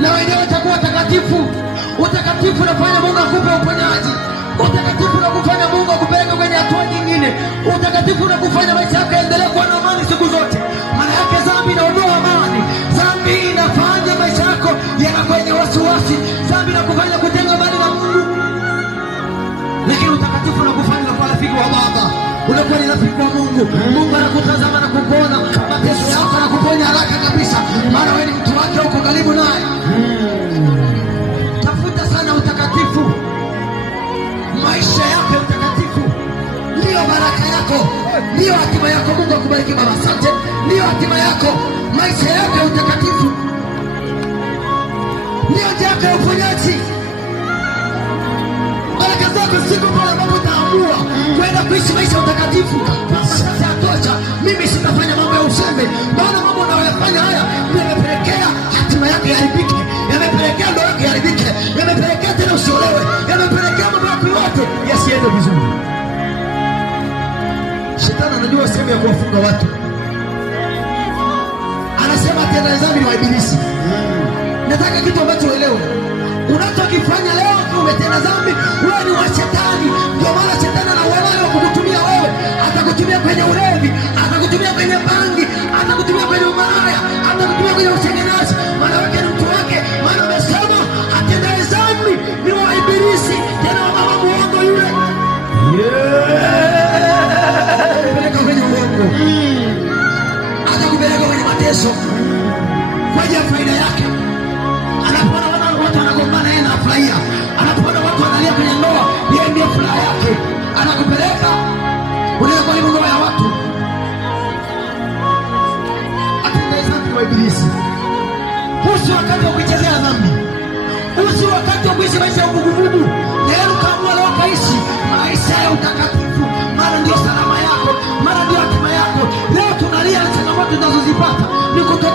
na wenyewe watakuwa watakatifu. Utakatifu unafanya Mungu akupe uponyaji. Utakatifu unakufanya Mungu akupeleke kwenye hatua nyingine. Utakatifu unakufanya maisha yako yaendelee kuwa na amani siku zote. Maana yake dhambi inaondoa amani. Dhambi inafanya maisha yako yana kwenye wasiwasi. Dhambi inakufanya kutenga mbali na Mungu. Lakini utakatifu unakufanya kuwa rafiki wa Baba. Unakuwa ni rafiki wa Mungu. Mungu anakutazama na kukuona. Mateso yako anakuponya haraka kabisa. Maana wewe ni mtu wake, uko karibu naye. Tafuta sana utakatifu. Maisha yako ya utakatifu ndiyo baraka yako, ndiyo hatima yako. Mungu akubariki baba, asante. Ndiyo hatima yako, maisha yako ya utakatifu ndiyo njia yako ya uponyaji. Baraka zako siku pale ambapo utaamua kwenda kuishi maisha ya utakatifu. Sasa yatosha, mimi sitafanya mambo ya usembe. Maana mambo unayoyafanya haya yamepelekea hatima yako iharibike, yamepelekea ndoa yako iharibike, yamepelekea tena usiolewe, yamepelekea mambo yako yote yasiende vizuri. Shetani anajua sehemu ya kuwafunga watu. Anasema tena dhambi ni wa ibilisi. Nataka kitu ambacho uelewe. Unachokifanya leo umetenda dhambi, wewe ni wa shetani. Ndio maana shetani ana uwezo wa kukutumia wewe. Atakutumia kwenye ulevi, atakutumia kwenye bangi, atakutumia kwenye umaraya, atakutumia kwenye ushengenezi. Maana wewe ni mtu wake. Maana amesema atendaye dhambi ni wa ibilisi, tena wa mama muongo yule. Peleka kwenye uongo. Atakupeleka kwenye mateso kwa ajili ya faida yake. Anapoona watu wanagombana, yeye anafurahia. Anapoona watu wanalia kwenye ndoa, yeye ndiye furaha yake. Anakupeleka unaenda karibu ndoa ya watu. Atendaye dhambi wa ibilisi. Usi wakati wa kuchezea dhambi. Usi wakati wa kuishi maisha ya uvuguvugu. Leo kaamua leo kaishi maisha ya utakatifu. Maana ndio salama yako, maana ndio hatima yako. Leo tunalia changamoto tunazozipata ni kutoka